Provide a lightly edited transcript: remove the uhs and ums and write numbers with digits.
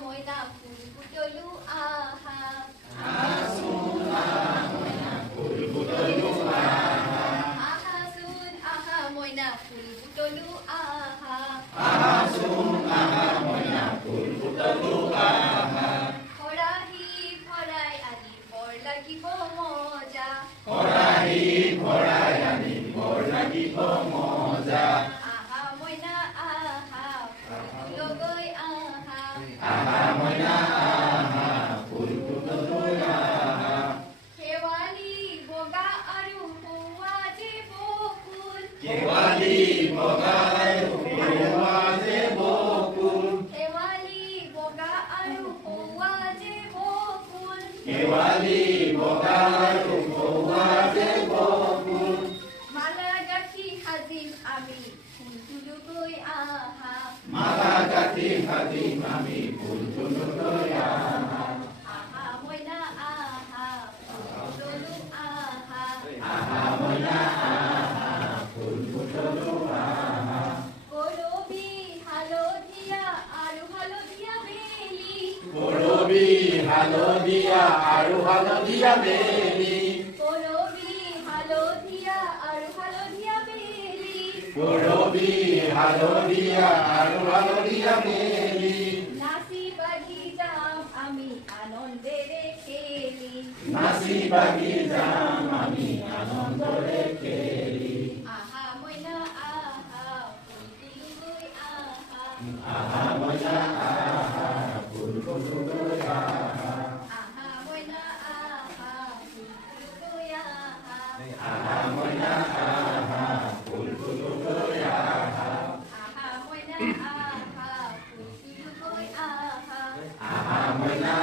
মইনা ফুল ফুটলো আহা আহাচোন আহা মইনা ফুল ফুটলো আহা আহাচোন আহা মইনা ফুল ফুটলো আহা আহাচোন আহা মইনা ফুল ফুটলো আহা খৰাহি ভৰাই আনি বৰ লাগিব মজা খৰাহি ভৰাই আনি বৰ লাগিব মজা আহা মইনা আহা ফুল ফুটলৈ আহা আহা মইনা আহা ফুল ফুটলো আহা শেৱালি বগা আৰু সৌৱা যে বকুল কেৱালি বগাই ফুলোৱা যে বকুল শেৱালি বগা আৰু সৌৱা যে বকুল কেৱালি বগাই ফুলোৱা যে বকুল মালা গাঁঠি সাজিম আমি ফুল তুলোগৈ আহা মালা গাঁঠি সাজিম আমি ফুল তুলোগৈ আহা আহা মইনা আহা ফুল তুলো আহা আহা মইনা আহা ফুল ফুটলো আহা কৰবী হালধীয়া আৰু হালধীয়া বেলি কৰবী হালধীয়া আৰু হালধীয়া বেলি কৰবী হালধীয়া আৰু হালধীয়া বেলি কৰবী হালধীয়া আৰু হালধীয়া বেলি নাচি বাগি যাম আমি আনন্দেৰে খেলি নাচি বাগি যাম আমি আনন্দৰে খেলি আহা মইনা আহা ফুল তুলোগৈ আহা আহা মইনা আহা ফুল ফুটলৈ আহা আহা মইনা আহা ফুল তুলোগৈ আহা আহা মইনা আহা ফুল ফুটলৈ আহা আহা মইনা আহা ফুল তুলোগৈ আহা আহা মইনা